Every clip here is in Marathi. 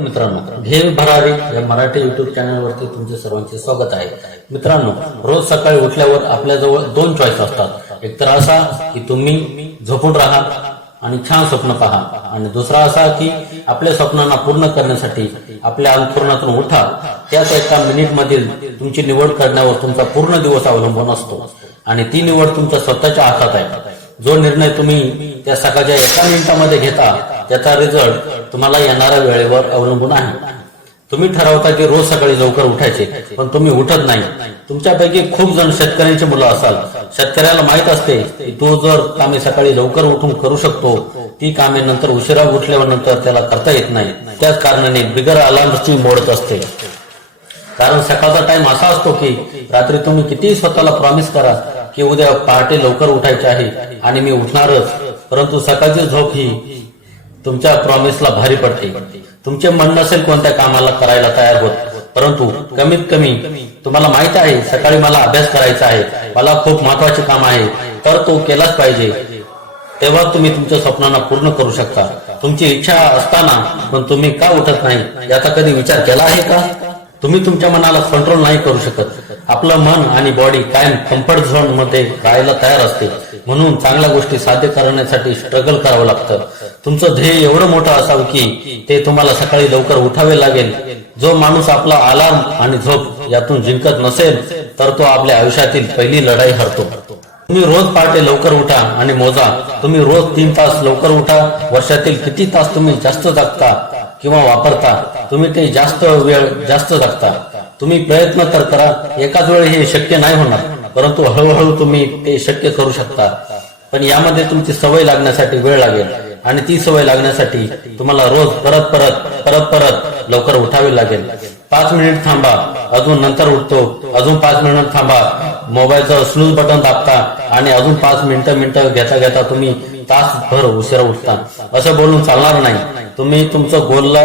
मित्रांनो घे भरारी या मराठी युट्यूब चॅनलवरती तुमचे सर्वांचे स्वागत आहे. मित्रांनो रोज सकाळी उठल्यावर आपल्याजवळ दोन चॉईस असतात. एक तर असा की तुम्ही झोपून राहा आणि छान स्वप्न पहा. आणि दुसरा असा की आपल्या स्वप्नांना पूर्ण करण्यासाठी आपल्या अंथरुणातून उठा. त्याच एका मिनिट मधील तुमची निवड करण्यावर तुमचा पूर्ण दिवस अवलंबून असतो. आणि ती निवड तुमच्या स्वतःच्या हातात आहे. जो निर्णय तुम्ही त्या सकाळच्या एका मिनिटामध्ये घेता त्याचा रिझल्ट तुम्हाला येणाऱ्या वेळेवर अवलंबून आहे. तुम्ही ठरवता की रोज सकाळी लवकर उठायचे पण तुम्ही उठत नाही. तुमच्यापैकी खूप जण शेतकऱ्यांची मुलं असाल. शेतकऱ्याला माहीत असते की तो जर कामे सकाळी लवकर उठून करू शकतो ती कामे नंतर उशिरा उठल्यावर नंतर त्याला करता येत नाही. त्याच कारणाने बिगर अलार्मची मोडत असते. कारण सकाळचा टाइम असा असतो की रात्री तुम्ही कितीही स्वतःला प्रॉमिस करा की उद्या पहाटे लवकर उठायचे आहे आणि मी उठणारच. परंतु सकाळची झोप ही तुमच्या प्रॉमिसला भारी पडते. तुमचे मन नसेल कोणत्या कामाला करायला तयार होत. परंतु कमीत कमी तुम्हाला माहीत आहे सकाळी मला अभ्यास करायचा आहे. मला खूप महत्त्वाचे काम आहे. तर तो केलाच पाहिजे. तेव्हा तुम्ही तुमच्या स्वप्नांना पूर्ण करू शकता. तुमची इच्छा असताना पण तुम्ही का उठत नाही? याचा कधी विचार केला आहे का? तुम्ही तुमच्या मनाला कंट्रोल नाही करू शकत. आपलं मन आणि बॉडी कायम कम्फर्ट झोनमध्ये राहायला तयार असते म्हणून चांगल्या गोष्टी साध्य करण्यासाठी स्ट्रगल करावं लागतं. तुमचं ध्येय एवढं मोठं असावं की ते तुम्हाला सकाळी लवकर उठावे लागेल. जो माणूस आपला अलार्म आणि झोप यातून जिंकत नसेल तर तो आपल्या आयुष्यातील पहिली लढाई हरतो. तुम्ही रोज पहाटे लवकर उठा आणि मोजा. तुम्ही रोज तीन तास लवकर उठा. वर्षातील किती तास तुम्ही जास्त जागता? किंवा वापरता तुम्ही ते जास्त वेळ जास्त जगता. तुम्ही प्रयत्न तर करा एकाच वेळी हे शक्य नाही होणार परंतु हळूहळू तुम्ही ते शक्य करू शकता. पण यामध्ये तुमची सवय लागण्यासाठी वेळ लागेल आणि ती सवय लागण्यासाठी तुम्हाला रोज परत परत परत परत लवकर उठावे लागेल. पाच मिनिट थांबा अजून नंतर उठतो अजून पाच मिनिट थांबा मोबाईलचं स्नूज बटन दाबता आणि अजून पाच मिनिटं मिनिटं घेता घेता तुम्ही तासभर उशिरा उठता. असं बोलून चालणार नाही. तुम्ही तुमचं गोलला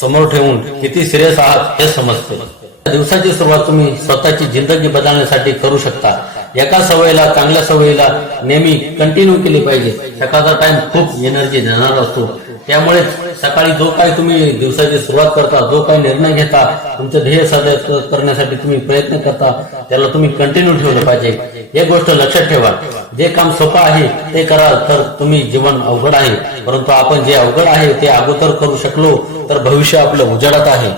समोर ठेवून किती सिरियस आहात हे समजते. दिवसाची सुरुवात तुम्ही स्वतःची जिंदगी बदलण्यासाठी करू शकता. एका सवयीला चांगल्या सवयीला नेहमी कंटिन्यू केली पाहिजे. सकाळचा टाइम खूप एनर्जी देणार असतो. त्यामुळे सकाळी जो काही तुम्ही दिवसाची सुरुवात करता जो काही निर्णय घेता तुमचं ध्येय साध्य करण्यासाठी तुम्ही प्रयत्न करता त्याला तुम्ही कंटिन्यू ठेवलं पाहिजे. एक गोष्ट लक्षात ठेवा. जे काम सोपं आहे ते करा तर तुम्ही जीवन अवघड आहे. परंतु आपण जे अवघड आहे ते अगोदर करू शकलो तर भविष्य आपलं उजाडात आहे.